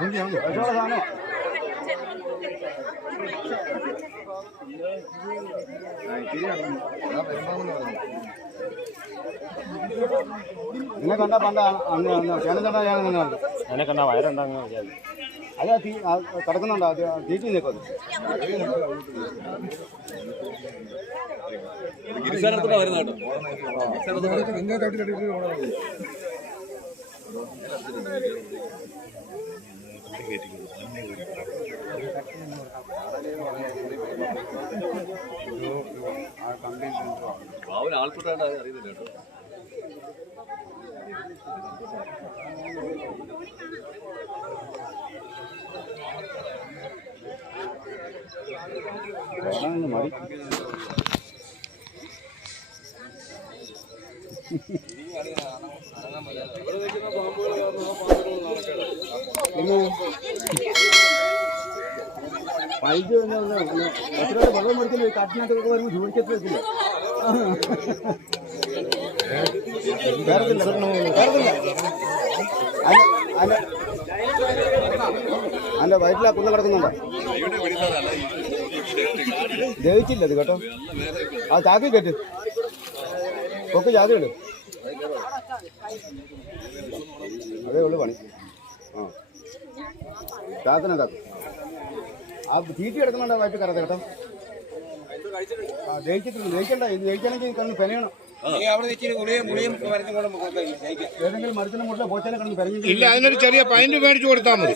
നിന്നെ കണ്ട പണ്ട ചേനച്ചണ്ട ഞാൻ നിന്നത് എന്നെ കണ്ട വയറുണ്ടാകുന്ന വിചാരിച്ചു. അത് കിടക്കുന്നുണ്ടോ? അത് തീറ്റി നിൽക്കും അവൻ ആൾക്കൂട്ടാണ്ട് അറിയുന്നില്ല കേട്ടോ. എത്ര മേടിച്ചില്ല കാട്ടിനകത്തൊക്കെ വരുമ്പോൾ ചോദിക്കത്തില്ല അല്ല വയറ്റിലാ കുന്ന കിടക്കുന്നുണ്ടോ? ദഹിച്ചില്ല അത് കേട്ടോ. ആ ചാക്കി കെട്ട്. ഒക്കെ ചാക്കി ഇട്. അതേ ഉള്ളു പണി. ആ. ചാത്തിനകത്ത് ആ തീറ്റി എടുക്കുന്നുണ്ട് വയറ്റ് കറ കേട്ടോ ഇത് ദഹിക്കണമെങ്കിൽ കണ്ണ് പെനയണം. ഏതെങ്കിലും മരത്തിനും കൂടെ പോച്ചാനെ കണ്ണ് പെനഞ്ഞെങ്കിൽ ഇല്ല അതിനൊരു ചെറിയ പൈന്റ് മേടിച്ചു കൊടുത്താൽ മതി.